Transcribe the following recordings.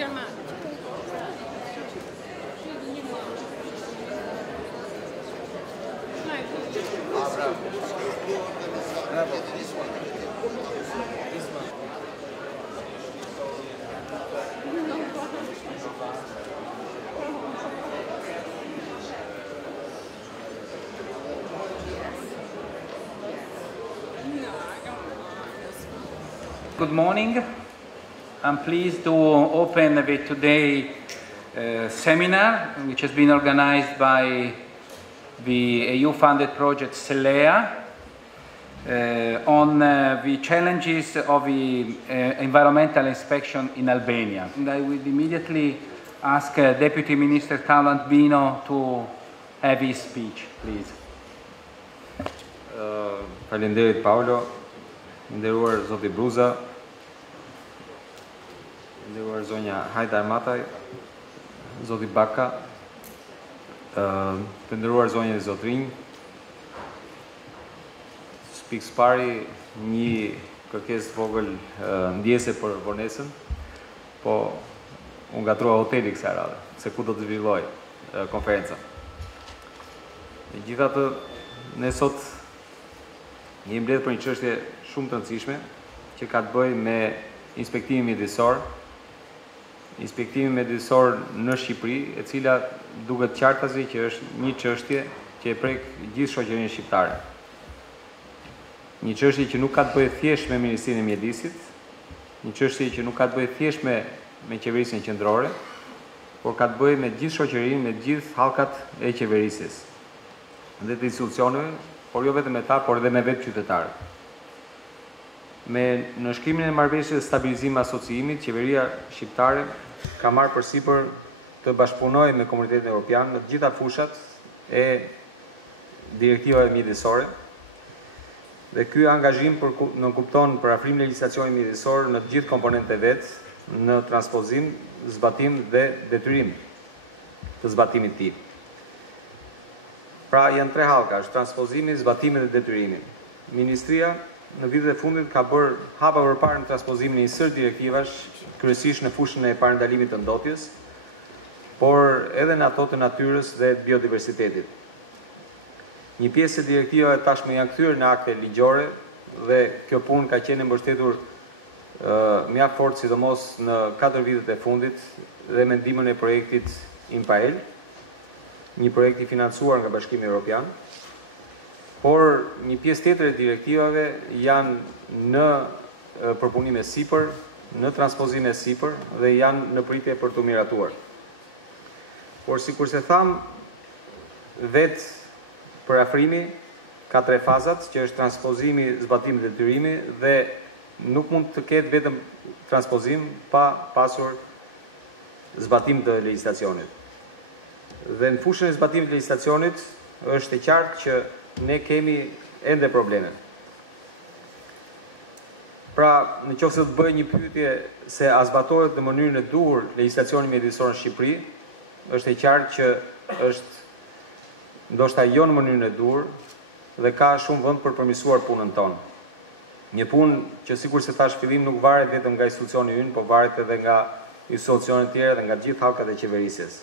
Good morning. I'm pleased to open the today seminar, which has been organized by the EU-funded project CELEA on the challenges of the environmental inspection in Albania. And I will immediately ask Deputy Minister Carlo Antbino to have his speech, please. Faleminderit Paolo, nderuar Zoti Bruza, nderuar zonja Hajdar Mataj, Zoti Baka, të nderuar zonja Zotrinj, Spiks pari një kërkesë vogël ndjese për vonesën, po unë gatrua hoteli kësaj radhe, se ku do të zhvilloj konferenca. Megjithatë, ne sot jemi mbledhur për një çështje shumë të rëndësishme që ka të bëjë me inspektimin mjedisor. Inspektimi mjedisor në Shqipëri, e cila duket qartazi që është një çështje që e prek gjithë shoqërinë shqiptare. Një çështje që nuk ka të bëjë thjesht me Ministrinë e Mjedisit, një çështje që nuk ka të bëjë thjesht me qeverisjen qendrore, por ka të bëjë me gjithë shoqërinë, me gjithë hallkat e qeverisjes dhe të institucioneve, por jo vetëm me ta, por edhe me vetë qytetarët. Në shkrimin e marrëveshjes stabilizim asociimit, qeveria shqiptare ka marrë përsipër të bashkëpunojë me Komunitetin Evropian në të gjitha fushat e direktivave mjedisore. Dhe ky angazhim në kupton përafrim legjislacionit mjedisor në të gjithë komponentët e vet, në transpozim, zbatim dhe detyrim të zbatimit të tij. Pra janë tre hallka, është transpozimi, zbatimi dhe detyrimi. Ministria në vitet e fundit ka bërë hapa përpara në transpozimin e një sër direktivash, kryesisht në fushën e parandalimit të ndotjes, por edhe në ato të natyrës dhe biodiversitetit. Një pjesë e direktivave tashmë janë kthyer në akte ligjore dhe kjo punë ka qenë mbështetur mjaft fort, sidomos në 4 vitet e fundit dhe me ndihmën e projektit IMPAEL, një projekt i financuar nga Bashkimi Evropian, por një pjesë tjetër e direktivave janë në përpunime sipër, në transpozime sipër dhe janë në pritje për të miratuar. Por sikur se tham, vetë përafrimi ka tre fazat, që është transpozimi, zbatimi dhe detyrimi, dhe nuk mund të ketë vetëm transpozim pa pasur zbatim të legjislacionit. Dhe në fushën e zbatimit të legjislacionit është e qartë që ne kemi ende probleme. Pra, në qoftë se të bëjë një pyetje se a zbatohet në mënyrën e duhur legjislacioni mjedisor në Shqipëri, është e qartë që është ndoshta jo në mënyrën e duhur dhe ka shumë vend për përmirësuar punën tonë. Një punë që sikur se thash fillim nuk varet vetëm nga institucioni ynë, por varet edhe nga institucionet tjera dhe nga gjithë hallkat e qeverisjes.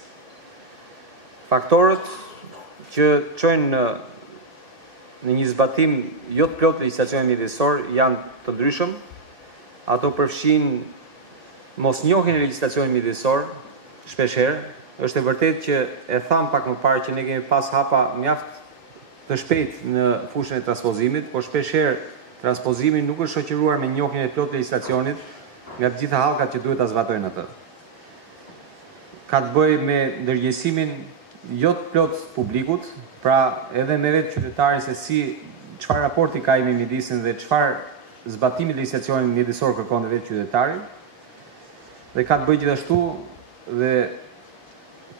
Faktorët që çojnë në një zbatim jo të plot legjislacionit mjedisor janë të ndryshëm. Ato përfshin mosnjohjen e legjislacionit mjedisor shpeshherë. Është e vërtetë që e tham pak më parë që ne kemi pas hapa mjaft të shpejt në fushën e transpozimit, por shpeshherë transpozimi nuk është shoqëruar me njohjen e plot të legjislacionit nga të gjitha hallkat që duhet ta zbatojnë atë. Ka të bëjë me ndërgjegjësimin jo të plot publikut, pra edhe me vetë qytetarin se çfarë raporti ka me mjedisin dhe çfarë zbatimi të legjislacionit mjedisor kërkon dhe vetë qytetari. Dhe ka të bëjë gjithashtu, dhe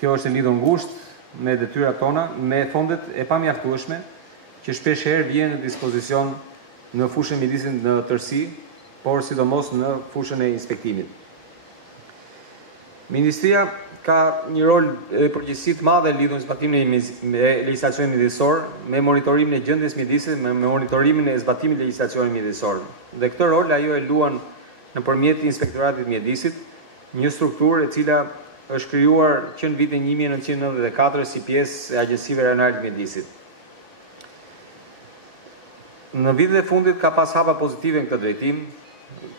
kjo është e lidhur ngushtë me detyrat tona, me fondet e pamjaftueshme që shpesh herë vijnë në dispozicion në fushën e mjedisit në tërësi, por sidomos në fushën e inspektimit. Ministria ka një rol përgjegjësi të madhe lidhur me zbatimin e legjislacionit mjedisor, me monitorimin e gjendjes mjedisit, me monitorimin e zbatimit të legjislacionit mjedisor. Dhe këtë rol ajo e luan nëpërmjet Inspektoratit të Mjedisit, një strukturë e cila është krijuar që në vitin 1994 si pjesë e Agjencisë Rajonale të Mjedisit. Në vitet e fundit ka pas hapa pozitive në këtë drejtim,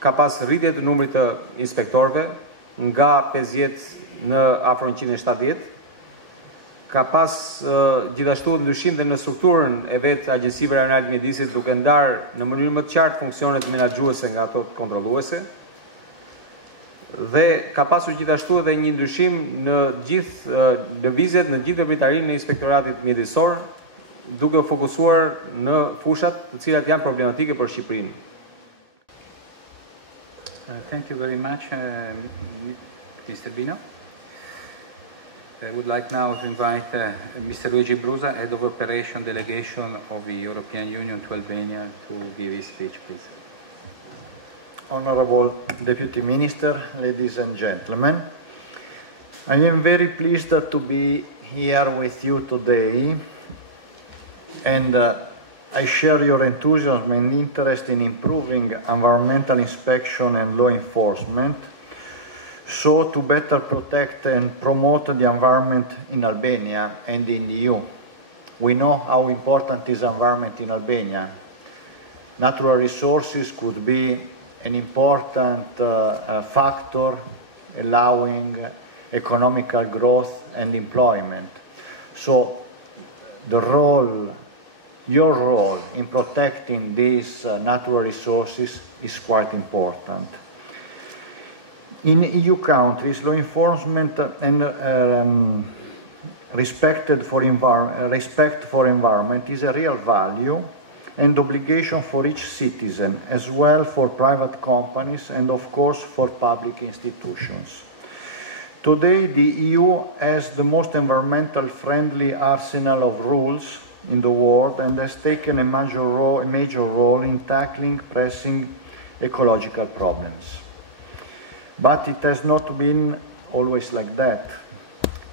ka pas rritje të numrit të inspektorëve nga 50 në afro 170. Ka pas gjithashtu ndryshim dhe në strukturën e vetë Agjencisë Rajonale të Mjedisit, duke ndarë në mënyrë më të qartë funksionet menaxhuese nga ato kontrolluese. Dhe ka pasur gjithashtu edhe një ndryshim në gjithë lëvizjet në gjithë veprimtarinë në Inspektoratit Mjedisor, duke u fokusuar në fushat të cilat janë problematike për Shqipërinë. Thank you very much, Mr. Bino. I would like now to invite Mr. Luigi Brusa, Head of Operation Delegation of the European Union to Albania, to give his speech, please. Honorable Deputy Minister, ladies and gentlemen, I am very pleased to be here with you today, and I share your enthusiasm and interest in improving environmental inspection and law enforcement, so to better protect and promote the environment in Albania and in the EU. We know how important is environment in Albania. Natural resources could be an important factor allowing economical growth and employment. So your role in protecting these natural resources is quite important. In EU countries, law enforcement and respect for environment is a real value and obligation for each citizen, as well for private companies and, of course, for public institutions. Today, the EU has the most environmentally friendly arsenal of rules in the world and has taken a major role in tackling pressing ecological problems. But it has not been always like that.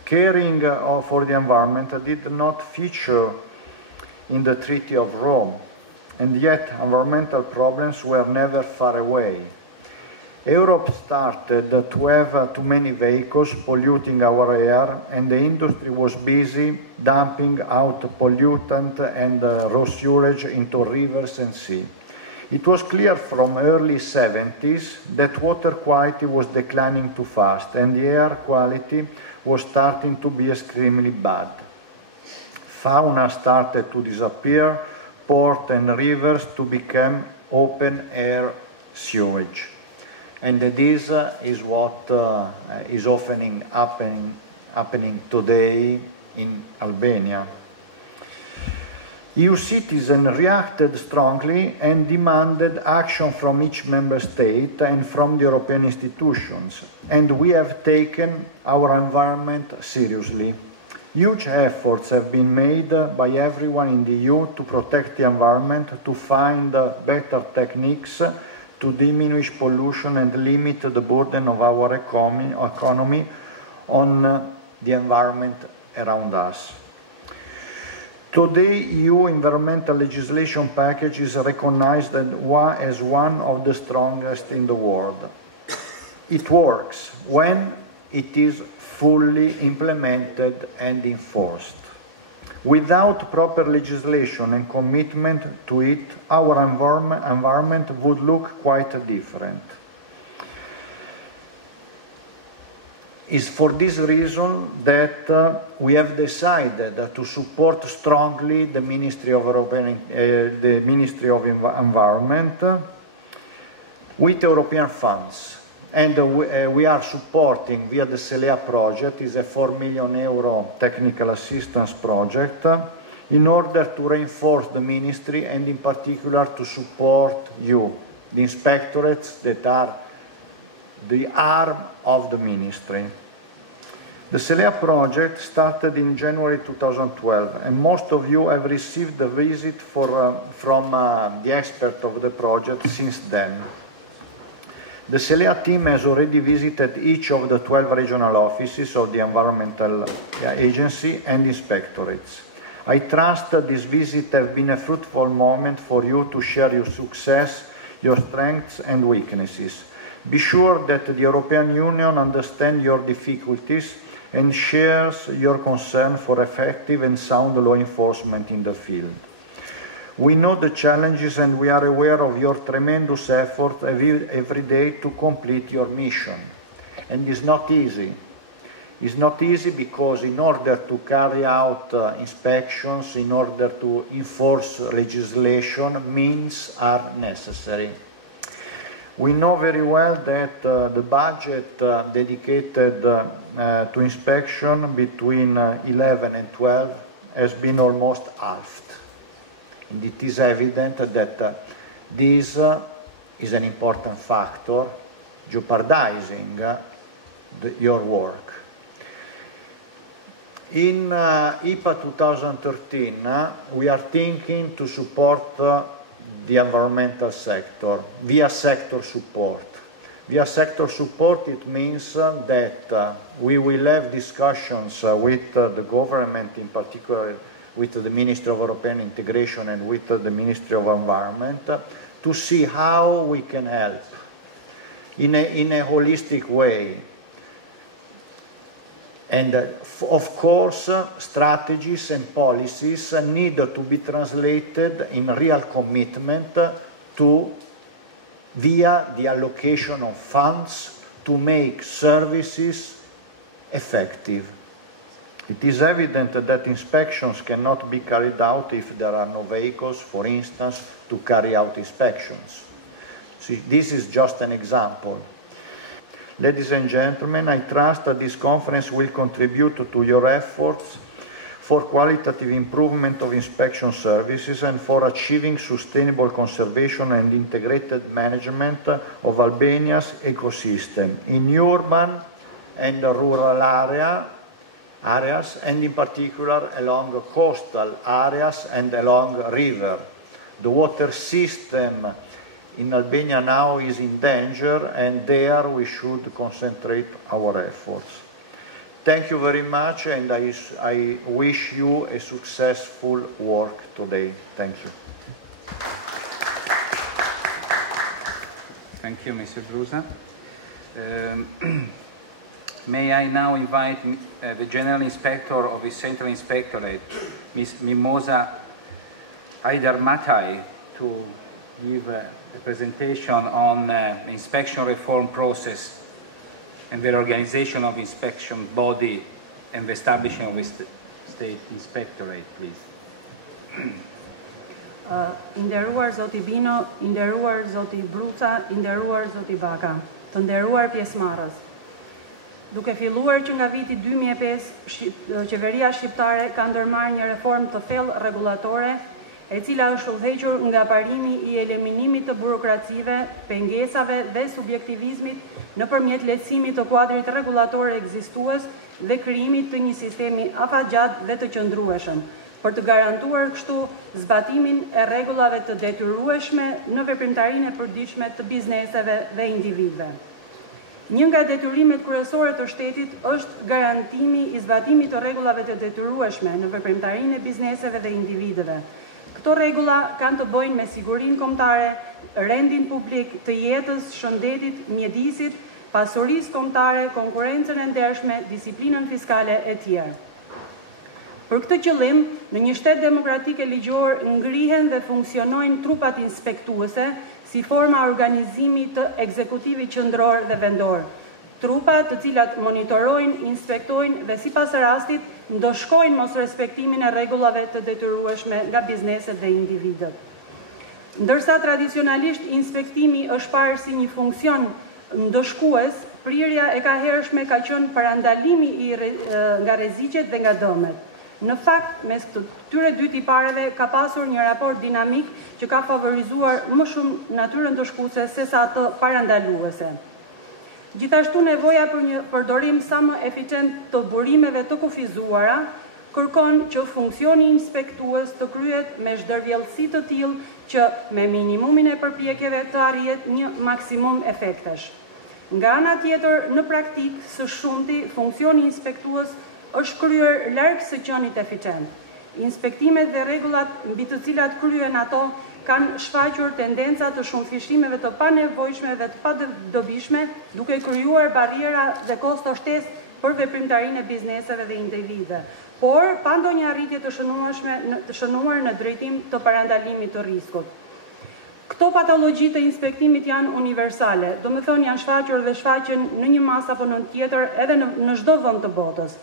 Caring for the environment did not feature in the Treaty of Rome, and yet environmental problems were never far away. Europe started to have too many vehicles polluting our air, and the industry was busy dumping out pollutant and raw sewage into rivers and sea. It was clear from early 70s that water quality was declining too fast, and the air quality was starting to be extremely bad. Fauna started to disappear, ports and rivers to become open-air sewage. And this is what is often happening today in Albania. EU citizens reacted strongly and demanded action from each member state and from the European institutions, and we have taken our environment seriously. Huge efforts have been made by everyone in the EU to protect the environment, to find better techniques to diminish pollution and limit the burden of our economy on the environment around us. Today, EU environmental legislation package is recognized as one of the strongest in the world. It works when it is fully implemented and enforced. Without proper legislation and commitment to it, our environment would look quite different. It's for this reason that we have decided to support strongly the Ministry of Environment with European funds. And we are supporting via the CELEA project, is a €4 million technical assistance project, in order to reinforce the ministry and in particular to support you, the inspectorates that are the arm of the ministry. The CELEA project started in January 2012, and most of you have received a visit from the expert of the project since then. The CELEA team has already visited each of the 12 regional offices of the Environmental Agency and inspectorates. I trust that this visit has been a fruitful moment for you to share your success, your strengths and weaknesses. Be sure that the European Union understands your difficulties and shares your concern for effective and sound law enforcement in the field. We know the challenges and we are aware of your tremendous effort every day to complete your mission. And it's not easy. It's not easy because in order to carry out inspections, in order to enforce legislation, means are necessary. We know very well that the budget dedicated to inspection between 11 and 12 has been almost halved. And it is evident that this is an important factor jeopardizing your work. In IPA 2013, we are thinking to support the environmental sector via sector support. Via sector support, it means that we will have discussions with the government, in particular with the Ministry of European Integration and with the Ministry of Environment, to see how we can help in a holistic way. And of course, strategies and policies need to be translated in real commitment via the allocation of funds to make services effective. It is evident that inspections cannot be carried out if there are no vehicles, for instance, to carry out inspections. See, this is just an example. Ladies and gentlemen, I trust that this conference will contribute to your efforts for qualitative improvement of inspection services and for achieving sustainable conservation and integrated management of Albania's ecosystem in urban and rural areas, and in particular along coastal areas and along river. The water system in Albania now is in danger, and there we should concentrate our efforts. Thank you very much, and I wish you a successful work today. Thank you. Thank you, Mr. Brusa. May I now invite the General Inspector of the Central Inspectorate, Ms. Mimosa Aidarmatai, to give a presentation on the inspection reform process and the organization of inspection body and the establishment of the State Inspectorate, please. Nderuar Zoti Bino, nderuar Zoti Bruca, nderuar Zoti Baka, të nderuar pjesëmarrës. Duke filluar që nga viti 2005, qeveria shqiptare ka ndërmarrë një reformë të thellë rregullatore, e cila është udhëhequr nga parimi I eliminimit të burokracive, pengesave dhe subjektivizmit nëpërmjet lehtësimit të kuadrit rregullator ekzistues dhe krijimit të një sistemi afatgjat dhe të qëndrueshëm, për të garantuar kështu zbatimin e rregullave të detyrueshme në veprimtarinë e përditshme të bizneseve dhe individëve. Një nga detyrimet kryesore të shtetit është garantimi I zbatimit të rregullave të detyrueshme në veprimtarinë e bizneseve dhe individëve. Këto rregulla kanë të bëjnë me sigurinë kombëtare, rendin publik, të jetës, shëndetit, mjedisit, pasurisë kombëtare, konkurrencën e ndershme, disiplinën fiskale e tjerë. Për këtë qëllim, në një shtet demokratik e ligjor ngrihen dhe funksionojnë trupat inspektuese si forma organizimi të ekzekutivit qendror dhe vendor. Trupa të cilat monitorojnë, inspektojnë dhe sipas rastit ndoshkojnë mos respektimin e rregullave të detyrueshme nga bizneset dhe individët. Ndërsa tradicionalisht inspektimi është parë si një funksion ndoshkues, prirja e kahershme ka qenë parandalimi nga rreziqet dhe nga dëmet. Në fakt, mes këtyre dy tipareve ka pasur një raport dinamik që ka favorizuar më shumë natyrën ndoshkuese sesa atë parandaluese. Gjithashtu nevoja për një përdorim sa më eficient të burimeve të kufizuara kërkon që funksioni inspektues të kryhet me zhdërvjellësi të tillë që me minimumin e përpjekjeve të arrihet një maksimum efektesh. Nga ana tjetër, në praktik, së shumti funksioni inspektues është kryer larg së qenit eficient. Inspektimet dhe rregullat mbi të cilat kryen ato kanë shfaqur tendenca të shumëfishimeve të panevojshme dhe të padobishme, duke krijuar barriera dhe kosto shtesë për veprimtarinë e bizneseve dhe individëve, por pa ndonjë arritje të shënuar në drejtim të parandalimit të riskut. Këto patologji të inspektimit janë universale, do me thonë janë shfaqur dhe shfaqen në një mas apo në tjetër edhe në çdo vend të botës.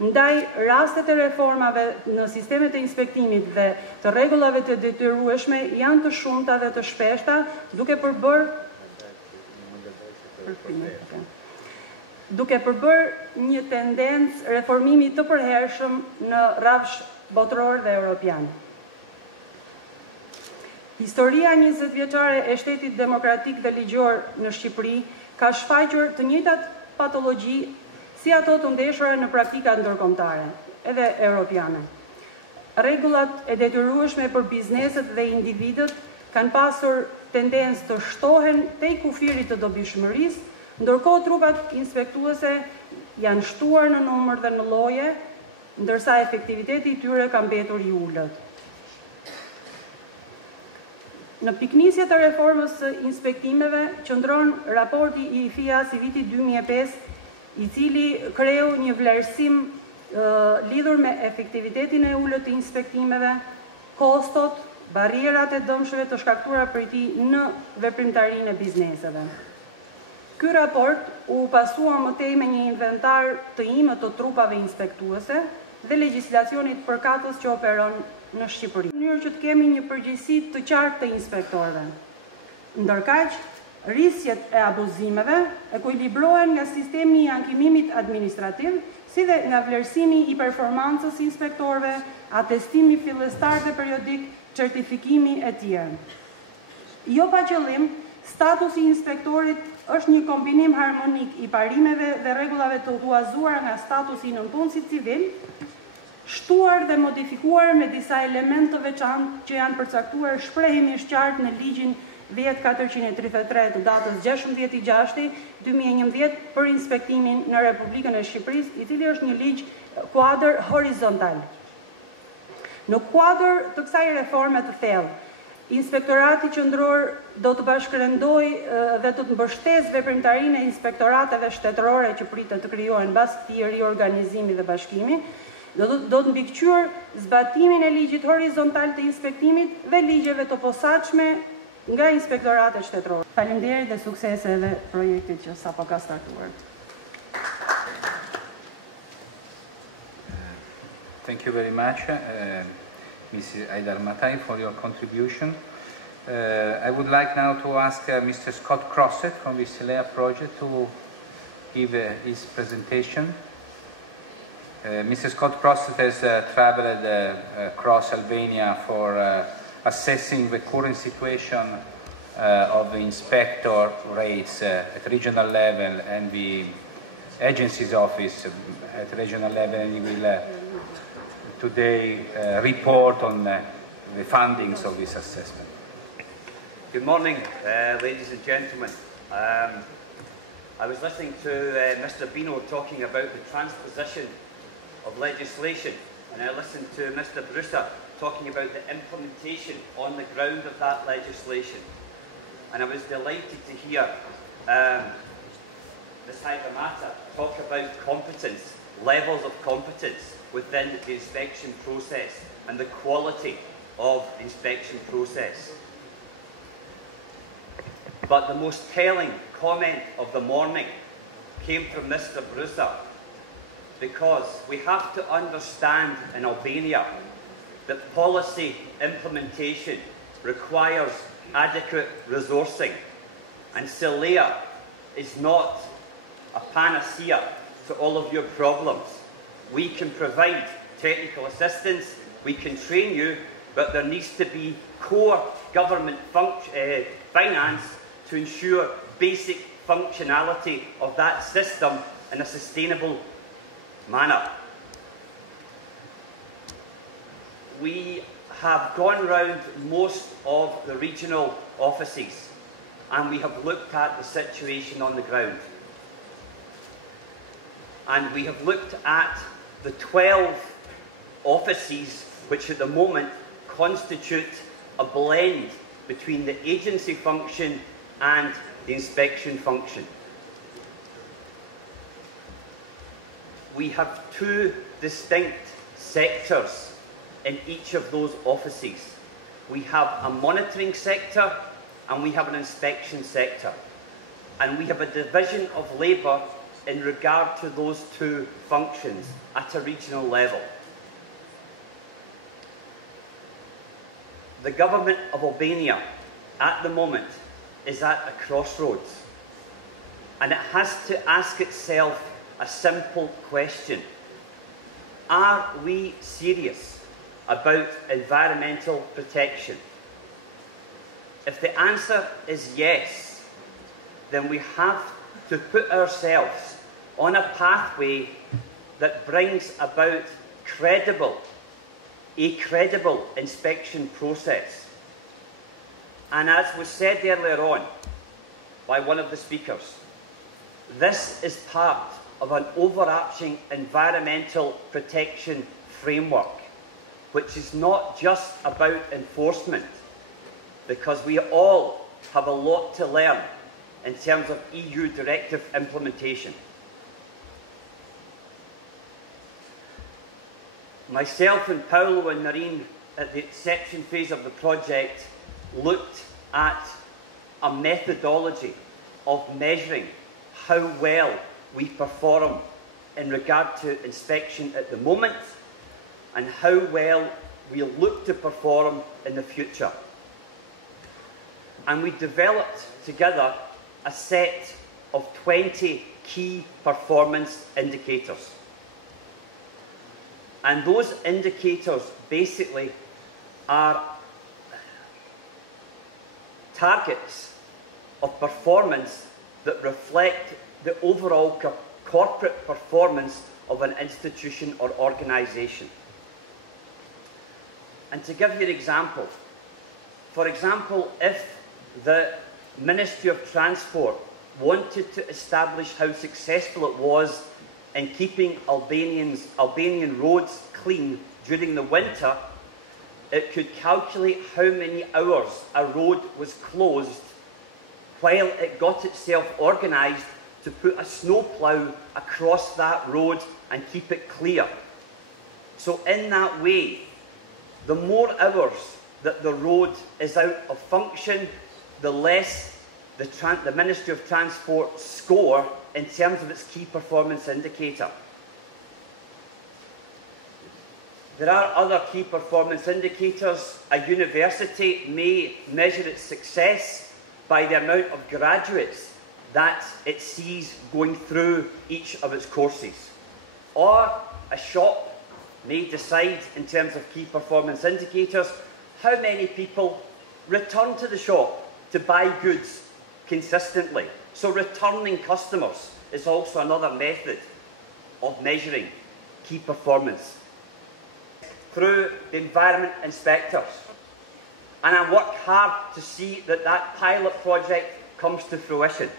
Ndaj rastet e reformave në sistemet e inspektimit dhe të rregullave të detyrueshme janë të shumta dhe të shpeshta, duke përbërë një tendencë reformimi të përhershëm në rrafsh botror dhe europian. Historia 20 vjeçare e shtetit demokratik dhe ligjor në Shqipëri ka shfaqur të njëjtat patologji si ato të ndeshura në praktikat ndërkombëtare, edhe europiane. Rregullat e detyrueshme për bizneset dhe individët kanë pasur tendencë të shtohen tej kufirit të dobishmërisë, ndërkohë trupat inspektuese janë shtuar në numër dhe në lloje, ndërsa efektiviteti i tyre ka mbetur i ulët. Në piknisje të reformës së inspektimeve qëndron raporti i FIAS i vitit 2005, i cili kreu një vlerësim lidhur me efektivitetin e ulët të inspektimeve, kostot, barrierat e dëmshme të shkaktuara prej tij në veprimtarinë e bizneseve. Ky raport u pasua më tej me një inventar të imët të trupave inspektuese dhe legjislacionit përkatës që operon në Shqipëri, në mënyrë që të kemi një përgjegjësi të qartë të inspektorëve. Ndërkaq, risjet e abuzimeve ekuilibrohen nga sistemi i ankimimit administrativ, si dhe nga vlerësimi i performancës inspektorëve, atestimi fillestar dhe periodik, certifikimi e tjerë. Jo pa qëllim, statusi i inspektorit është një kombinim harmonik i parimeve dhe rregullave të huazuara nga statusi i nënpunësit civil, shtuar dhe modifikuar me disa elementë të veçantë që janë përcaktuar shprehimisht qartë në ligjin 10.433 të datës 16/6/2011 për inspektimin në Republikën e Shqipërisë, i cili është një ligj kuadër horizontal. Në kuadër të kësaj reforme të thellë, Inspektorati Qendror do të bashkërendojë dhe të mbështesë veprimtarinë e inspektorateve shtetërore që pritet të krijohen mbas këtij riorganizimi dhe bashkimi, do të mbikëqyrë zbatimin e ligjit horizontal të inspektimit dhe ligjeve të posaçme nga inspektoratet shtetërore. Faleminderit dhe suksese edhe projektit që sapo ka startuar. Thank you very much, Mrs. Aidar Matai, for your contribution. I would like now to ask Mr. Scott Crosset from the SELEA project to give his presentation. Mr. Scott Crosset has traveled across Albania for assessing the current situation of the inspector rates at regional level and the agency's office at regional level, and he will today report on the findings of this assessment. Good morning, ladies and gentlemen. I was listening to Mr. Bino talking about the transposition of legislation, and I listened to Mr. Brusa talking about the implementation on the ground of that legislation. And I was delighted to hear Ms. Haidamata talk about competence, levels of competence within the inspection process and the quality of the inspection process. But the most telling comment of the morning came from Mr. Brusa, because we have to understand in Albania that policy implementation requires adequate resourcing, and SELEA is not a panacea to all of your problems. We can provide technical assistance, we can train you, but there needs to be core government finance to ensure basic functionality of that system in a sustainable manner. We have gone round most of the regional offices and we have looked at the situation on the ground. And we have looked at the 12 offices which at the moment constitute a blend between the agency function and the inspection function. We have two distinct sectors in each of those offices. We have a monitoring sector and we have an inspection sector. And we have a division of labour in regard to those two functions at a regional level. The government of Albania at the moment is at a crossroads, and it has to ask itself a simple question. Are we serious about environmental protection? If the answer is yes, then we have to put ourselves on a pathway that brings about a credible inspection process. And as was said earlier on by one of the speakers, this is part of an overarching environmental protection framework, which is not just about enforcement, because we all have a lot to learn in terms of EU directive implementation. Myself and Paolo and Narine, at the inception phase of the project, looked at a methodology of measuring how well we perform in regard to inspection at the moment and how well we'll look to perform in the future. And we developed together a set of 20 key performance indicators. And those indicators basically are targets of performance that reflect the overall corporate performance of an institution or organisation. And to give you an example, for example, if the Ministry of Transport wanted to establish how successful it was in keeping Albanian roads clean during the winter, it could calculate how many hours a road was closed while it got itself organised to put a snowplough across that road and keep it clear. So in that way, the more hours that the road is out of function, the less the Ministry of Transport score in terms of its key performance indicator. There are other key performance indicators. A university may measure its success by the amount of graduates that it sees going through each of its courses. Or a shop may decide, in terms of key performance indicators, how many people return to the shop to buy goods consistently. So returning customers is also another method of measuring key performance. Through the environment inspectors. And I work hard to see that that pilot project comes to fruition.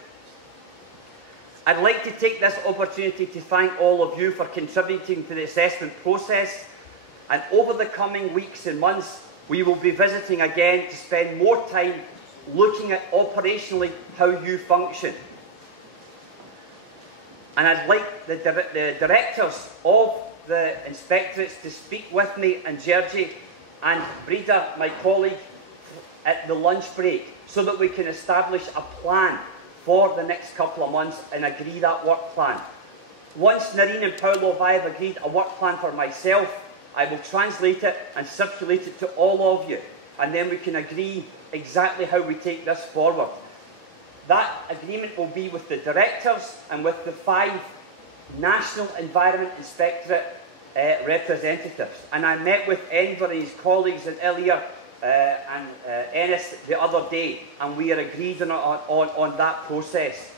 I'd like to take this opportunity to thank all of you for contributing to the assessment process, and over the coming weeks and months we will be visiting again to spend more time looking at operationally how you function. And I'd like the directors of the inspectorates to speak with me and Georgie and Breda, my colleague, at the lunch break, so that we can establish a plan for the next couple of months and agree that work plan. Once Narine and Paolo and I have agreed a work plan for myself, I will translate it and circulate it to all of you, and then we can agree exactly how we take this forward. That agreement will be with the directors and with the 5 National Environment Inspectorate representatives. And I met with Enver and his colleagues in Ilya and Ennis the other day, and we are agreed on that process.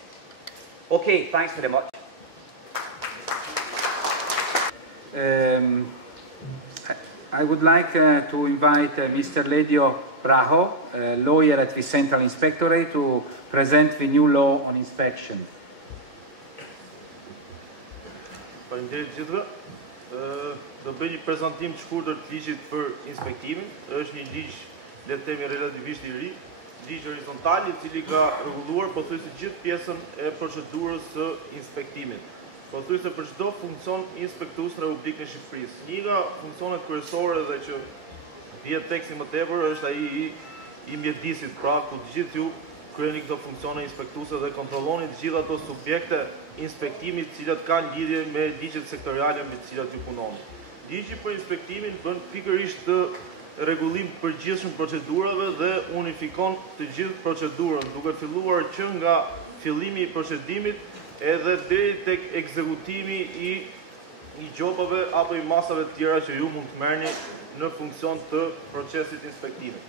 Okay, thanks very much. I would like to invite Mr. Ledio Braho, lawyer at the Central Inspectorate, to present the new law on inspection. Faleminderit gjithëve. Do bëj një prezantim të shkurtër të ligjit për inspektimin. Është një ligj le të themi relativisht i ri, ligj horizontal i cili ka rregulluar pothuajse gjithë pjesën e procedurës së inspektimit. Pothuajse për çdo funksion inspektues në Republikën e Shqipërisë. Një nga funksionet kryesore dhe që vjet teksti më tepër është ai i mjedisit, pra ku të gjithë ju kryeni këto funksione inspektuese dhe kontrolloni të gjitha ato subjekte inspektimit të cilat kanë lidhje me ligjet sektoriale me të cilat ju punoni. Ligji për inspektimin bën pikërisht të rregullim përgjithshëm procedurave dhe unifikon të gjithë procedurën, duke filluar që nga fillimi i procedimit edhe deri tek ekzekutimi i gjobave apo i masave të tjera që ju mund të merrni në funksion të procesit inspektimit.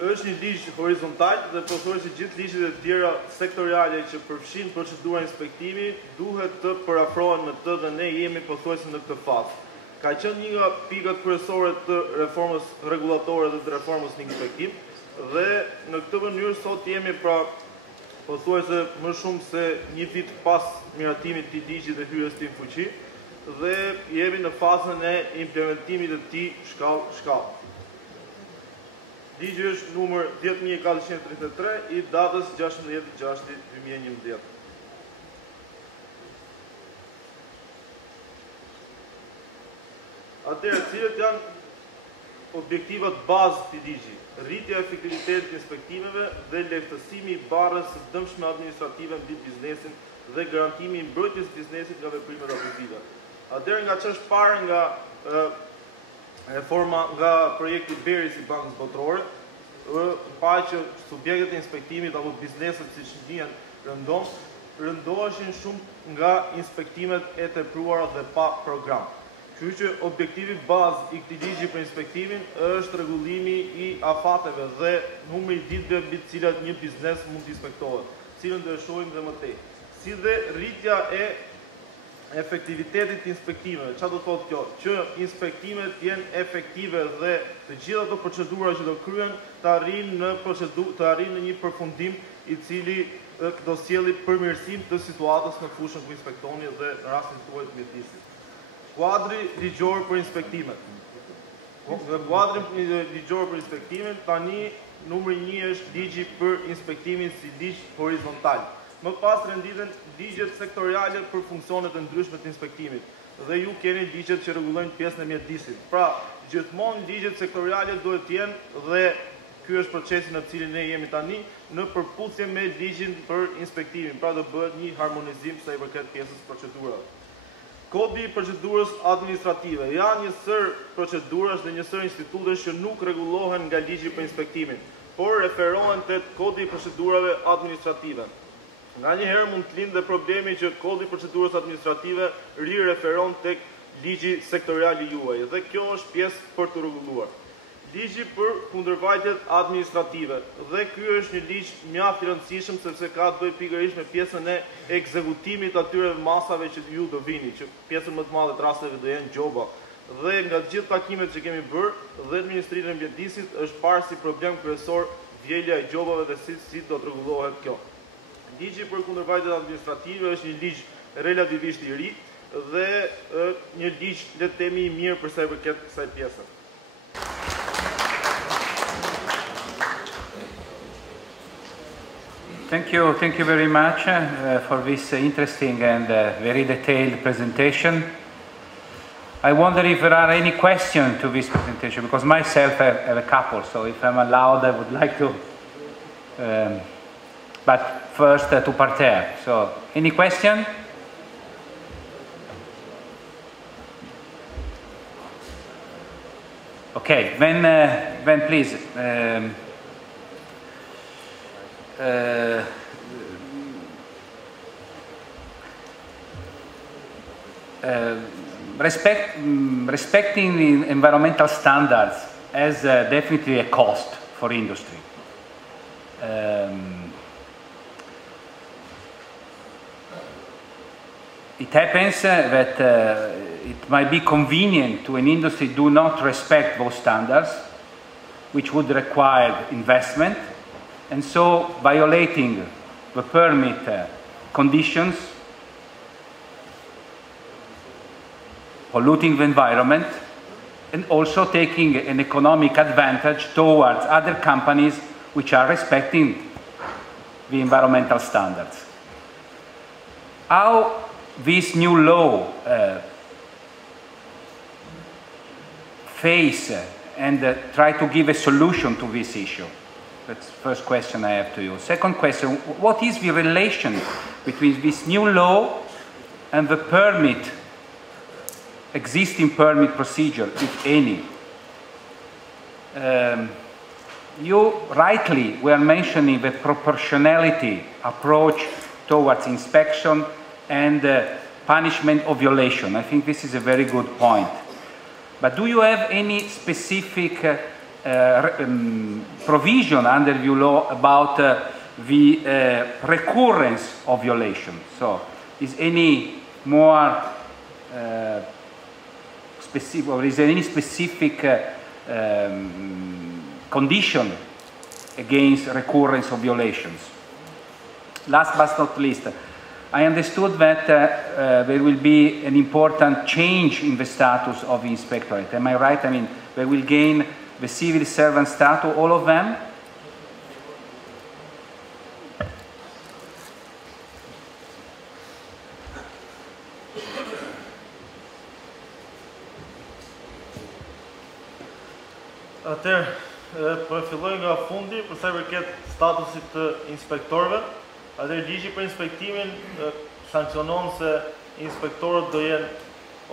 Është një ligj horizontal dhe pothuajse gjithë ligjet e tjera sektoriale që përfshin procedura inspektimi duhet të përafrohen në të dhe ne jemi pothuajse në këtë fazë. Ka qenë një nga pikat kryesore të reformës rregullatore dhe të reformës në inspektim dhe në këtë mënyrë sot jemi pra pothuajse më shumë se një vit pas miratimit të ligjit dhe hyrjes tij në fuqi dhe jemi në fazën e implementimit të tij shkallë. Ligji është numër 10433 i datës 16/6/2011. Atëherë, cilët janë objektivat bazë të ligjit? Rritja e efektivitetit të inspektimeve dhe lehtësimi i barrës së dëmshme administrative mbi biznesin dhe garantimi i mbrojtjes së biznesit nga veprimet abuzive. Atëherë, nga ç'është parë nga reforma nga projekti Beris i Bankës Botërore, pa që subjektet e inspektimit apo bizneset siç ndihen rëndoheshin shumë nga inspektimet e tepruara dhe pa program. Kështu që objektivi bazë i këtij ligji për inspektimin është rregullimi i afateve dhe numri i ditëve mbi të cilat një biznes mund të inspektohet, cilën do e shohim dhe më tej. Si dhe rritja e efektivitetit të inspektimeve. Çfarë do të thotë kjo? Që inspektimet jenë efektive dhe të gjitha ato procedura që do kryen të arrijnë në një përfundim i cili do sjellë përmirësim të situatës në fushën ku inspektoni dhe në rastin tuaj të mjedisit. Kuadri ligjor për inspektimet. Në kuadrin ligjor për inspektimin, tani numri 1 është ligji për inspektimin si ligj horizontal. Më pas renditen ligjet sektoriale për funksionet e ndryshme të inspektimit dhe ju keni ligjet që rregullojnë pjesën e mjedisit. Pra, gjithmonë ligjet sektoriale duhet të jenë dhe ky është procesi në cilin ne jemi tani në përputhje me ligjin për inspektimin. Pra do bëhet një harmonizim sa i përket pjesës procedurave. Kodi i procedurës administrative. Janë një sër procedurash dhe një sër institutesh që nuk rregullohen nga ligji për inspektimin, por referohen tek kodi i procedurave administrative. Nga një herë mund të lindë problemi që kodi i procedurës administrative referon tek ligji sektorial i juaj dhe kjo është pjesë për të rregulluar. Ligji për kundërvajtjet administrative dhe ky është një ligj mjaft i rëndësishëm sepse ka të bëjë pikërisht me pjesën e ekzekutimit atyre masave që ju do vini, që pjesën më të madhe të rasteve do jenë gjoba. Dhe nga të gjithë takimet që kemi bërë dhe në Ministrinë e Mjedisit është parë si problem kryesor vjelja e gjobave dhe si do të rregullohet kjo. Ligji për kundërvajtjet administrative është një ligj relativisht i ri dhe një ligj le të themi i mirë për sa i përket kësaj pjese. Thank you very much for this interesting and very detailed presentation. I wonder if there are any questions to this presentation, because myself I have a couple, so if I'm allowed I would like to, but first to parterre. So, any question? Okay, then please. Respecting the environmental standards has definitely a cost for industry. It happens that it might be convenient to an industry do not respect those standards, which would require investment, and so violating the permit conditions, polluting the environment, and also taking an economic advantage towards other companies which are respecting the environmental standards. How this new law face and try to give a solution to this issue? That's the first question I have to you. Second question, what is the relation between this new law and the existing permit procedure, if any? You rightly were mentioning the proportionality approach towards inspection and punishment of violation. I think this is a very good point. But do you have any specific provision under the law about the recurrence of violation? So, is any more specific, or is there any specific condition against recurrence of violations? Last but not least, I understood that there will be an important change in the status of the inspectorate. Am I right? I mean, they will gain the civil servant status, all of them? Atëherë, po e filloj nga fundi, për sa i përket statusit të inspektorëve. Atëherë ligji për inspektimin sankcionon se inspektorët do jenë,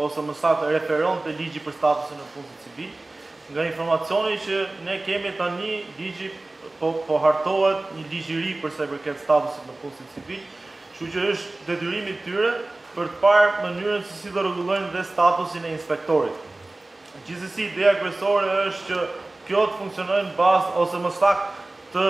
ose më saktë referon te ligji për statusin e punësit civil. Nga informacioni që ne kemi tani, ligji po hartohet një ligj i ri për sa i përket statusit në punësit civil, kështu që është detyrimi i tyre për të parë mënyrën se si do rregullojnë dhe statusin e inspektorit. Gjithsesi, ideja kryesore është që kjo të funksionojë në bazë ose më saktë të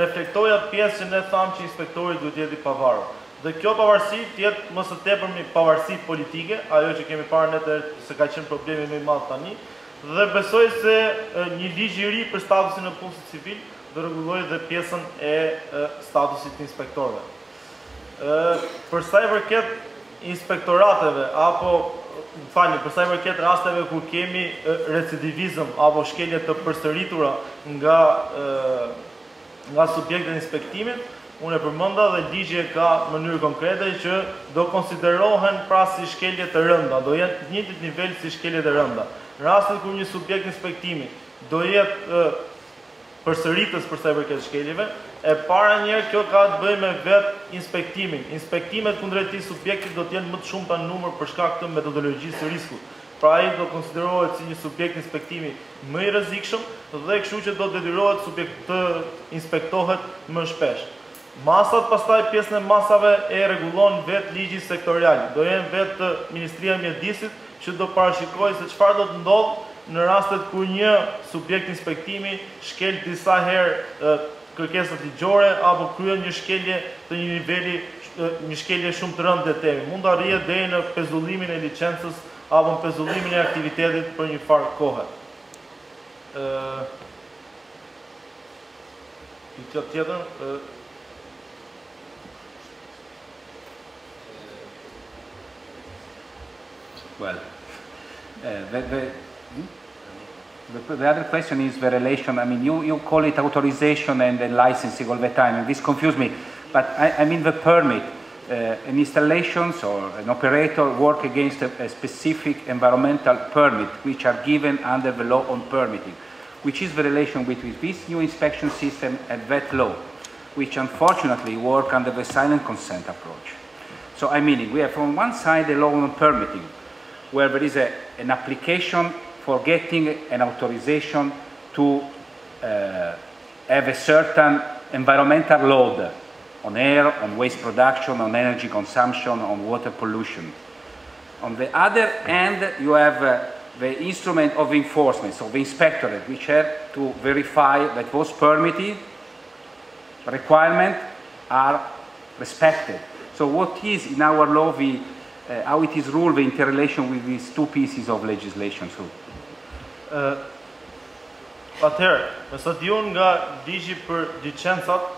reflektojë atë pjesë që ne thamë që inspektori duhet të jetë i pavarur. Dhe kjo pavarësi të jetë më së tepërmi pavarësi politike, ajo që kemi parë ne se ka qenë problemi më i madh tani, dhe besoj se një ligj i ri për statusin e punësit civil do rregullojë dhe pjesën e statusit të inspektorëve. Për sa i përket inspektorateve apo për sa i përket rasteve kur kemi recidivizëm apo shkelje të përsëritura nga subjektet e inspektimit, unë e përmenda dhe ligji ka mënyrë konkrete që do konsiderohen pra si shkelje të rënda, do jetë në njëjtit nivel si shkeljet e rënda. Në rastin kur një subjekt inspektimi do jetë përsëritës për sa i përket shkeljeve, e para njerë kjo ka të bëjë me vetë inspektimin. Inspektimet kundrejt këtij subjekti do të jenë më të shumta në numër për shkak të metodologjisë së riskut. Pra ai do konsiderohet si një subjekt inspektimi më i rrezikshëm dhe kështu që do detyrohet subjekt të inspektohet më shpesh. Masat, pastaj pjesën e masave e rregullon vetë ligji sektorial. Do jenë vetë Ministria e Mjedisit që do parashikojë se çfarë do të ndodhë në rastet kur një subjekt inspektimi shkel disa herë kërkesat ligjore apo kryen një shkelje të një niveli, një shkelje shumë të rëndë të temi. Mund të arrihet deri në pezullimin e licencës apo në pezullimin e aktivitetit për një farë kohe. Tjetër, well, the other question is the relation. I mean, you call it authorization and then licensing all the time, and this confused me. But I mean the permit. An installation or an operator work against a specific environmental permit, which are given under the law on permitting. Which is the relation between this new inspection system and that law, which unfortunately work under the silent consent approach. So I mean, we have on one side the law on permitting, where there is an application for getting an authorization to have a certain environmental load on air, on waste production, on energy consumption, on water pollution. On the other hand, you have the instrument of enforcement, so the inspectorate, which have to verify that those permitting requirements are respected. So what is in our law, how it is ruled, the interrelation with these two pieces of legislation? So, atëherë, nëse diun nga ligji për licencat,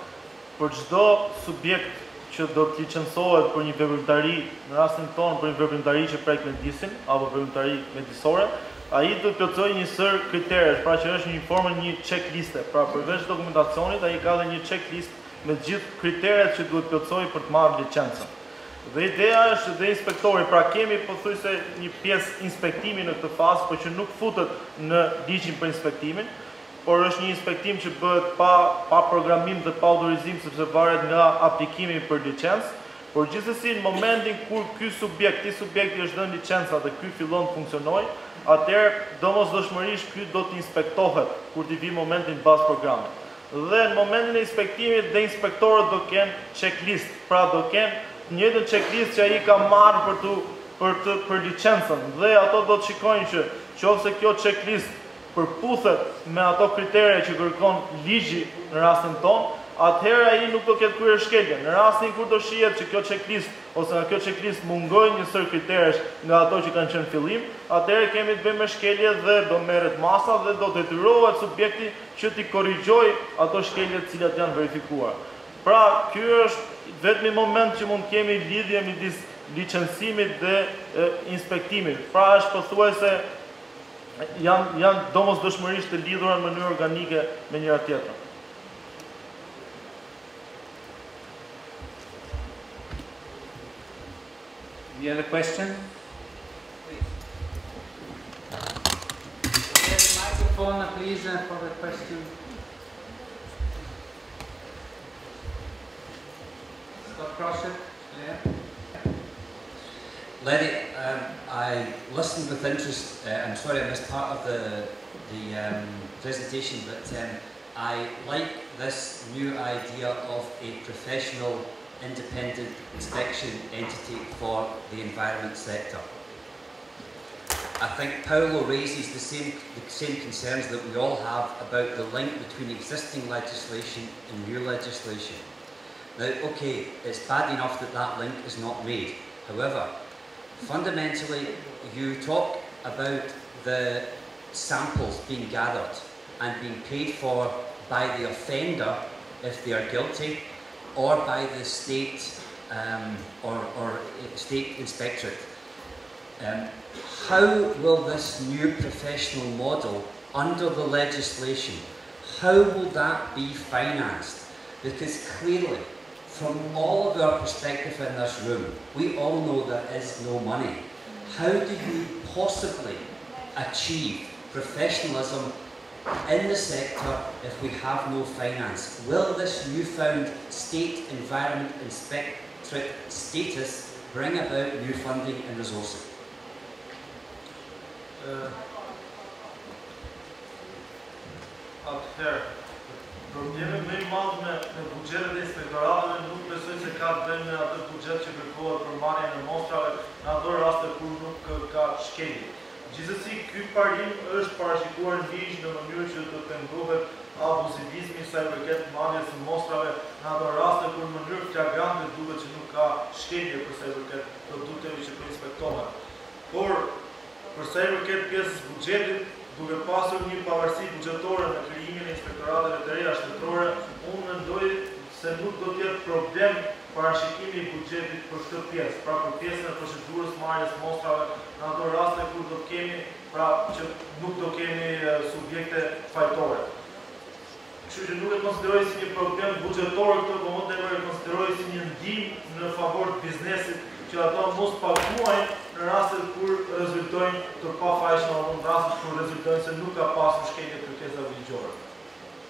për çdo subjekt që do të licencohet për një veprimtari, në rastin tonë për një veprimtari që prek mjedisin apo veprimtari mjedisore, ai do të plotësojë një sër kriteresh, pra që është një formë një checkliste. Pra përveç dokumentacionit, ai ka edhe një checklist me të gjithë kriteret që duhet plotësojë për të marrë licencën. Dhe ideja është dhe inspektori, pra kemi pothuajse një pjesë inspektimi në këtë fazë, por që nuk futet në ligjin për inspektimin, por është një inspektim që bëhet pa programim dhe pa autorizim, sepse varet nga aplikimi për licencë. Por gjithsesi në momentin kur ky subjekti është dhënë licenca dhe ky fillon të funksionojë, atëherë domosdoshmërisht ky do të inspektohet kur të vi momentin pas programit. Dhe në momentin e inspektimit dhe inspektorët do kenë checklist, pra do kenë një njëjtën checklist që ai ka marrë për licencën, dhe ato do të shikojnë që nëse kjo checklist përputhet me ato kritere që kërkon ligji në rastin tonë, atëherë ai nuk do ketë kryer shkelje. Në rastin kur do shihet që kjo checklist ose nga kjo checklist mungojnë një sër kriteresh nga ato që kanë qenë fillim, atëherë kemi të bëjmë me shkelje dhe do merret masa dhe do detyrohet subjekti që t'i korrigjojë ato shkelje të cilat janë verifikuar. Pra, ky është vetëm moment që mund kemi lidhje midis licencimit dhe inspektimit. Pra, është pothuajse janë domosdoshmërisht të lidhura në mënyrë organike me njëra tjetrën. Any other question? Yes, microphone, please, for the question. Scott Crosset, yeah. Lenny, I listened with interest. I'm sorry I missed part of the presentation, but I like this new idea of a professional independent inspection entity for the environment sector. I think Paolo raises the same concerns that we all have about the link between existing legislation and new legislation. Now, okay, it's bad enough that that link is not made. However, fundamentally, you talk about the samples being gathered and being paid for by the offender if they are guilty, or by the state or state inspectorate. How will this new professional model under the legislation, how will that be financed? Because clearly, from all of our perspective in this room, we all know there is no money. How do you possibly achieve professionalism in the sector if we have no finance? Will this newfound state environment inspectorate status bring about new funding and resourcing? Problemi më i madh me buxhetet e inspektorateve nuk besoj se ka të bëjë me atë buxhet që kërkohet për marrjen e mostrave në ato raste kur nuk ka shkelje. Gjithsesi, ky parim është parashikuar në ligj në mënyrë që të pengohet abuzivizmi sa i përket marrjes së mostrave në ato raste kur në mënyrë flagrante duket që nuk ka shkelje për sa i përket produkteve që inspektohen. Por, për sa i përket pjesës buxhetit, duke pasur një pavarësi buxhetore në krijimin e inspektorateve të reja shtetërore, unë mendoj se nuk do të jetë problem parashikimi i buxhetit për këtë pjesë, pra për pjesën e procedurës marrjes mostrave në ato raste kur do të kemi, pra që nuk do kemi subjekte fajtore. Kështu që nuk e konsideroj si një problem buxhetor këtë, por më tepër e konsideroj si një ndihmë në favor të biznesit që ato mos paguajnë në rastet kur rezultojnë të pafajshme, në rastet kur rezultojnë se nuk ka pasur shkelje kërkesave ligjore.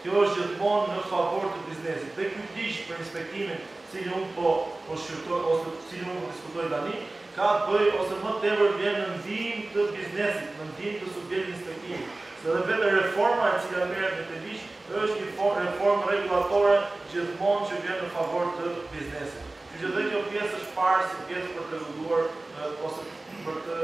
Kjo është gjithmonë në favor të biznesit. Dhe ky ligj për inspektimin, cilin unë po shqyrtoj ose cilin unë po diskutoj tani, ka të bëjë ose më tepër vjen në ndihmë të biznesit, në ndihmë të subjektit inspektimit. Se dhe vetë reforma e cila merret me këtë ligj është një reformë rregullatore gjithmonë që vjen në favor të biznesit. Që dhe kjo pjesë është parë si pjesë për të rregulluar ose për të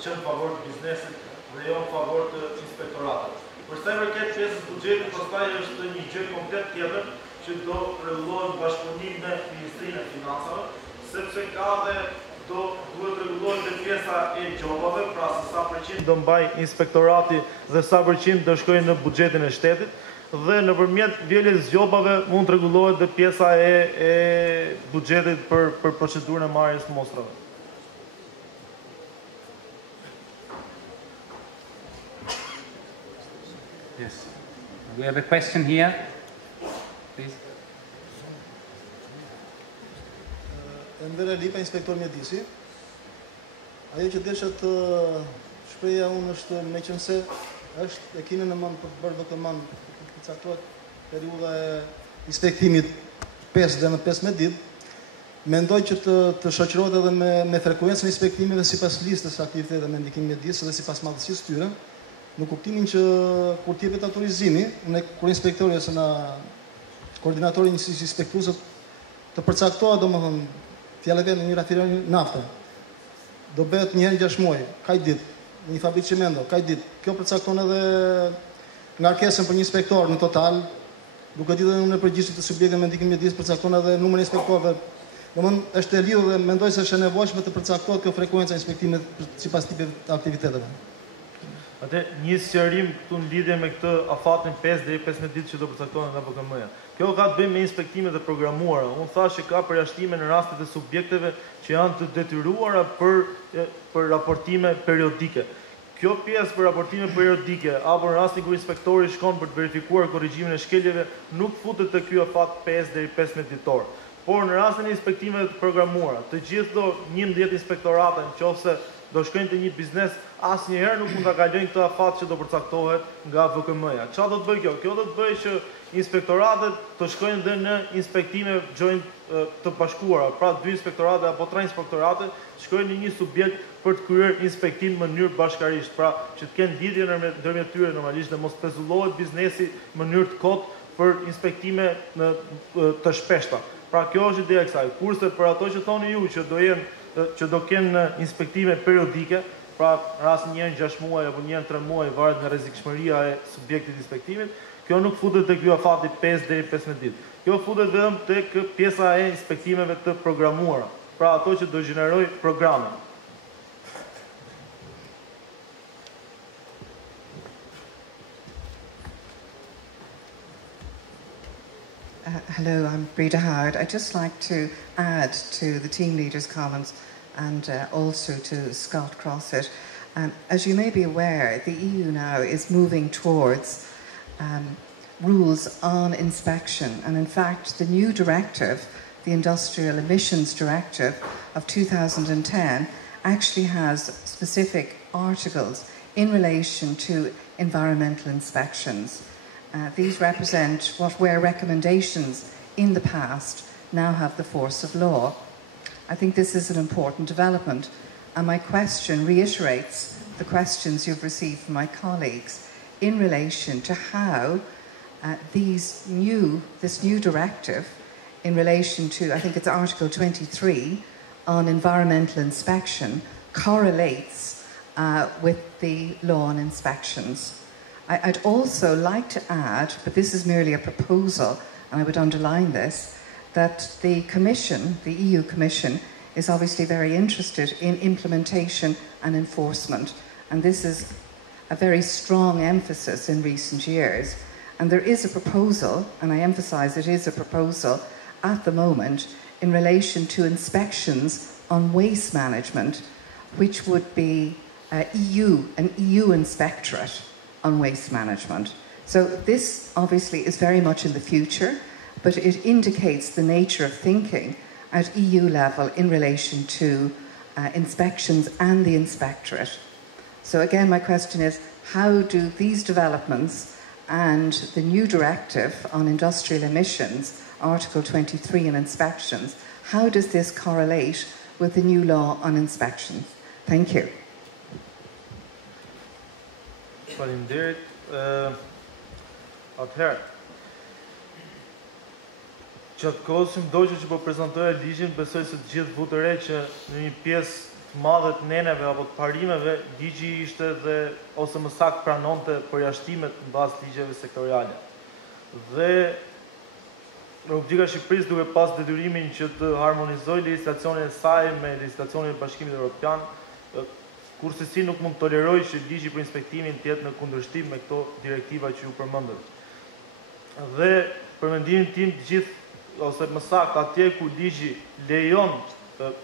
qenë në favor të biznesit dhe jo në favor të inspektorateve. Për sa i përket pjesës buxhetit, pastaj është një gjë komplet tjetër që do rregullohet bashkëpunim me Ministrinë e Financave, sepse ka dhe duhet rregullohet dhe pjesa e gjobave, pra se sa përqind do mbaj inspektorati dhe sa përqind do shkojnë në buxhetin e shtetit, dhe nëpërmjet vjeljes gjobave mund të rregullohet dhe pjesa e buxhetit për procedurën e marrjes mostrave. Yes. We have a question here. Please. Enver Lipa, inspektor mjedisi. Ajo që desha të shpreja unë është meqense është e kine në manë për të bërë VKM të caktuar periudha e inspektimit 5 dhe në 15 ditë, mendoj që të shoqërohet edhe me frekuencën e inspektimeve sipas listës aktivitete me ndikim mjedis dhe sipas madhësisë tyre, në kuptimin që kur t'jepet autorizimi, kur inspektori ose na koordinatori inspektuesët të përcaktohet domethënë fjalëve në një rafinerë nafte. Do bëhet një herë 6 muaj, kaj ditë, një fabrikë çimento, kaj ditë. Kjo përcakton edhe ngarkesën për një inspektor në total, duke ditur edhe në përgjithësi të subjekteve me ndikim mjedis përcakton edhe numrin e inspektorëve. Domthonë është e lidhur dhe mendoj se është e nevojshme të përcaktohet kjo frekuenca e inspektimit sipas tipit të aktiviteteve. Atë një sqarim këtu në lidhje me këtë afatin 5 deri 15 ditë që do përcaktohen nga VKM-ja. Kjo ka të bëjë me inspektimet e programuara. Unë thash që ka përjashtime në rastet e subjekteve që janë të detyruara për raportime periodike. Kjo pjesë për raportime periodike apo në rastin kur inspektori shkon për të verifikuar korrigjimin e shkeljeve nuk futet te ky afat 5 deri 15 ditor. Por në rastin e inspektimeve të programuara, të gjithë do 11 inspektorate nëse do shkojnë te një biznes, asnjëherë nuk mund ta kalojnë këtë afat që do përcaktohet nga VKM-ja. Çfarë do të bëjë kjo? Kjo do të bëjë që inspektoratet të shkojnë dhe në inspektime të bashkuara, pra 2 inspektorate apo 3 inspektorate shkojnë në një subjekt për të kryer inspektim në mënyrë bashkarisht, pra që të kenë lidhje ndërmjet tyre normalisht dhe mos pezullohet biznesi në mënyrë të kotë për inspektime të shpeshta. Pra kjo është ideja e kësaj. Kurse për ato që thoni ju që do kenë inspektime periodike, pra rast një herë 6 muaj apo një herë 3 muaj varet nga rrezikshmëria e subjektit të inspektimit, kjo nuk futet tek ky afati 5 deri 15 ditë. Kjo futet vetëm tek pjesa e inspektimeve të programuara, pra ato që do gjeneroj programe. Hello, I'm Breda Howard. I'd just like to add to the team leader's comments and also to Scott Crossett. As you may be aware, the EU now is moving towards rules on inspection. And in fact, the new directive, the Industrial Emissions Directive of 2010, actually has specific articles in relation to environmental inspections. These represent what were recommendations in the past, now have the force of law. I think this is an important development, and my question reiterates the questions you've received from my colleagues in relation to how this new directive, in relation to, I think it's Article 23, on environmental inspection, correlates with the law on inspections. I'd also like to add, but this is merely a proposal, and I would underline this, that the Commission, the EU Commission, is obviously very interested in implementation and enforcement. And this is a very strong emphasis in recent years. And there is a proposal, and I emphasise it is a proposal at the moment, in relation to inspections on waste management, which would be an EU inspectorate on waste management. So this obviously is very much in the future, but it indicates the nature of thinking at EU level in relation to inspections and the inspectorate. So again, my question is, how do these developments and the new directive on industrial emissions, Article 23 on inspections, how does this correlate with the new law on inspections? Thank you. Faleminderit. Atëherë, gjatë kohës që më doqë që po prezantoja ligjin, besoj se të gjithë vu të re që në një pjesë të madhe të neneve apo të parimeve, ligji ishte dhe ose më saktë pranonte përjashtimet në bazë të ligjeve sektoriale. Dhe Republika e Shqipërisë duke pas detyrimin që të harmonizojë legjislacionin e saj me legjislacionin e Bashkimit Evropian, kurse si nuk mund të toleroj që ligji për inspektimin të jetë në kundërshtim me këto direktiva që ju përmendët. Dhe për mendimin tim të gjithë, ose më saktë atje ku ligji lejon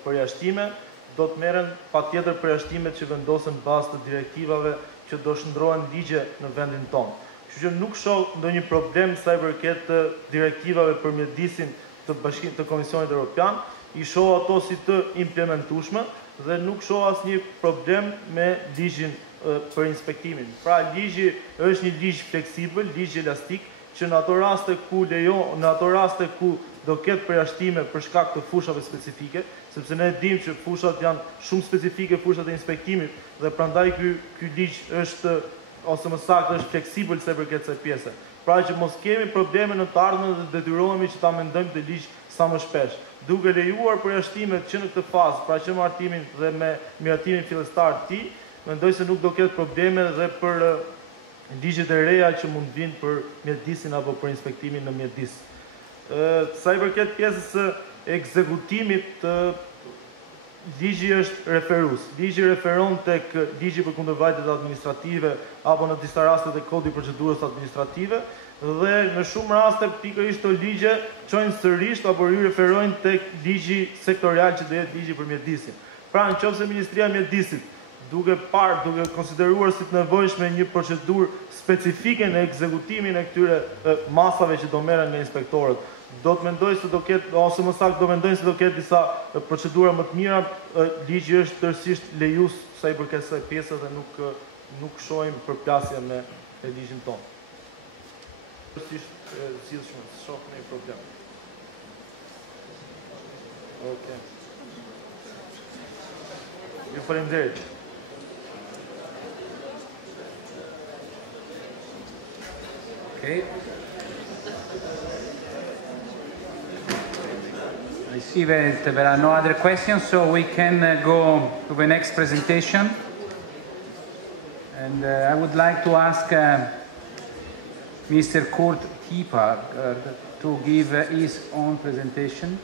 përjashtime, do të merren patjetër përjashtimet që vendosen bazë të direktivave që do shndrohen ligje në vendin tonë. Kështu që nuk shoh ndonjë problem sa i përket direktivave për mjedisin të Komisionit Evropian, i shoh ato si të implementueshme dhe nuk shoh asnjë problem me ligjin për inspektimin. Pra ligji është një ligj fleksibël, ligj elastik, që në ato raste ku do ketë përjashtime për shkak të fushave specifike, sepse ne dimë që fushat janë shumë specifike, fushat e inspektimit, dhe prandaj ky ligj është, ose më saktë, është fleksibël se përket kësaj pjese. Pra që mos kemi probleme në të ardhmen dhe detyrohemi që ta amendojmë këtë ligj sa më shpesh. Duke lejuar përjashtimet që në këtë fazë, pra që martimin dhe me miratimin fillestar të tij, mendoj se nuk do ketë probleme dhe për ligjet e reja që mund vinë për mjedisin apo për inspektimin në mjedis. Sa i përket pjesës së ekzekutimit, ligji është referues. Ligji referon tek ligji për kundërvajtjet administrative apo në disa raste tek kodi i procedurës administrative, dhe në shumë raste pikërisht këto ligje çojnë sërish apo rireferojnë tek ligji sektorial që do jetë ligji për mjedisin. Pra nëse Ministria e Mjedisit duke konsideruar si të nevojshme një procedurë specifike në ekzekutimin e këtyre masave që do merren nga inspektorët, do të mendoj se do ketë, ose më saktë do mendojnë se do ketë disa procedura më të mira, ligji është tërësisht lejues sa i përket kësaj pjese dhe nuk shohim përplasje me ligjin tonë. Tërësisht zgjidhshëm, shoh ndonjë problem. Okej. Ju faleminderit. Okay. I see that there are no other questions, so we can go to the next presentation. And I would like to ask Mr. Kurt Kieper to give his own presentation.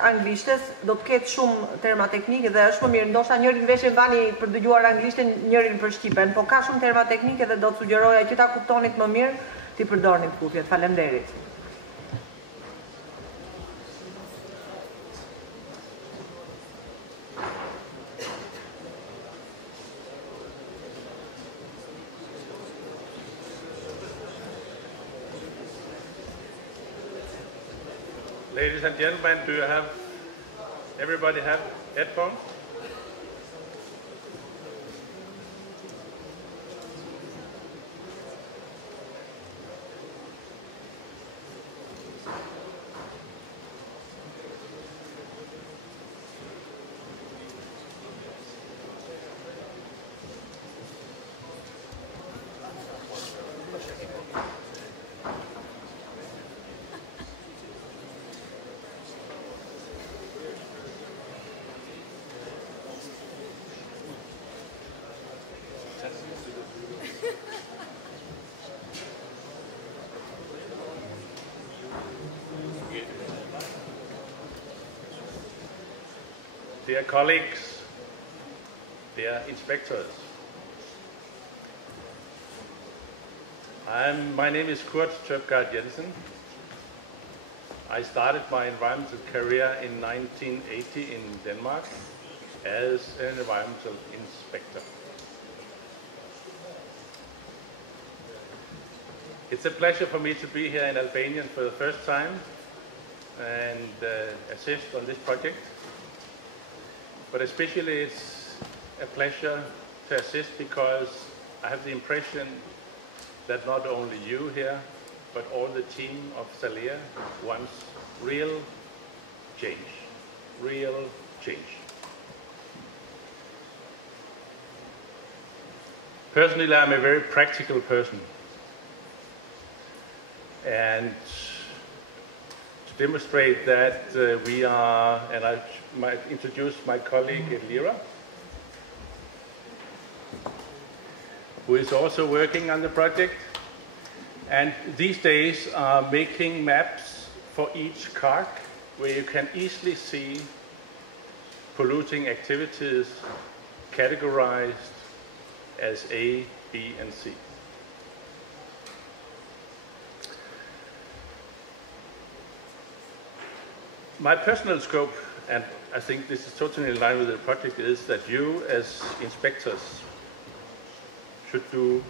Anglishtes do të ketë shumë terma teknike dhe është më mirë, ndoshta njërin vesh e mbani për dëgjuar anglishten, njërin për shqipen, po ka shumë terma teknike dhe do të sugjeroja që ta kuptonit më mirë, ti përdorni kufjet. Faleminderit. Ladies and gentlemen, everybody have headphones? Dear colleagues, dear inspectors, my name is Kurt Tjøpgaard Jensen. I started my environmental career in 1980 in Denmark as an environmental inspector. It's a pleasure for me to be here in Albania for the first time and assist on this project. But especially it's a pleasure to assist because I have the impression that not only you here, but all the team of Salea wants real change, real change. Personally, I'm a very practical person. And to demonstrate that we are, and I might introduce my colleague Elira, who is also working on the project, and these days are making maps for each cart where you can easily see polluting activities categorized as A, B, and C. My personal scope, and I think this is totally in line with the project, is that you as inspectors should do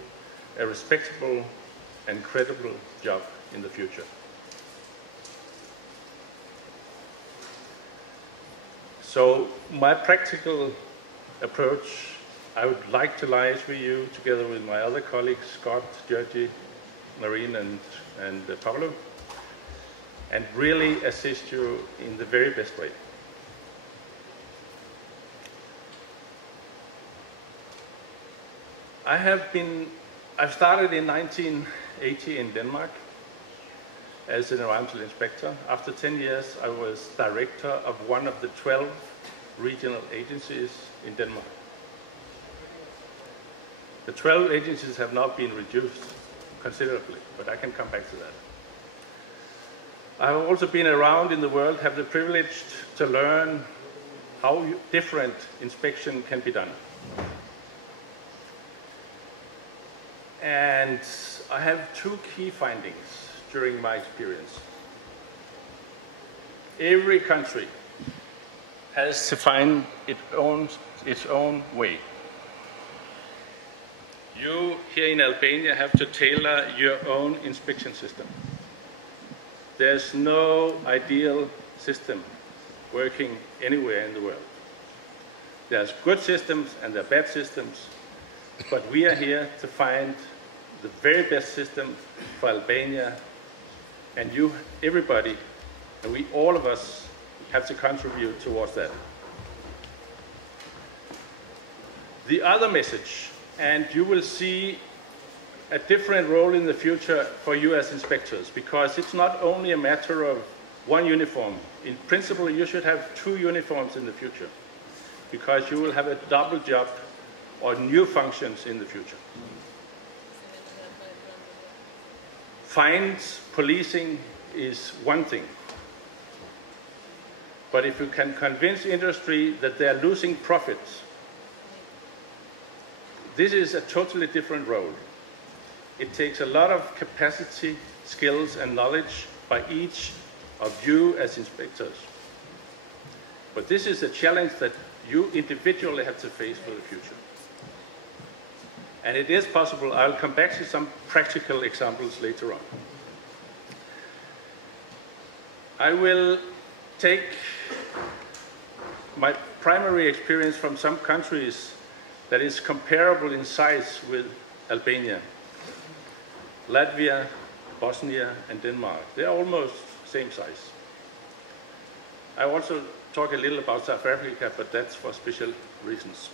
a respectable and credible job in the future. So my practical approach, I would like to liaise with you together with my other colleagues, Scott, Georgie, Marine, and Paolo, and really assist you in the very best way. I've started in 1980 in Denmark as an environmental inspector. After 10 years, I was director of one of the 12 regional agencies in Denmark. The 12 agencies have now been reduced considerably, but I can come back to that. I've also been around in the world, have the privilege to learn how different inspection can be done. And I have two key findings during my experience. Every country has to find its own way. You here in Albania have to tailor your own inspection system. There's no ideal system working anywhere in the world. There's good systems and there are bad systems, but we are here to find the very best system for Albania, and you, everybody, and we, all of us, have to contribute towards that. The other message, and you will see a different role in the future for you as inspectors, because it's not only a matter of one uniform. In principle, you should have 2 uniforms in the future, because you will have a double job or new functions in the future. Fines, policing is one thing. But if you can convince industry that they are losing profits, this is a totally different role. It takes a lot of capacity, skills, and knowledge by each of you as inspectors. But this is a challenge that you individually have to face for the future. And it is possible. I'll come back to some practical examples later on. I will take my primary experience from some countries that is comparable in size with Albania. Latvia, Bosnia, and Denmark. They're almost same size. I also talk a little about South Africa, but that's for special reasons.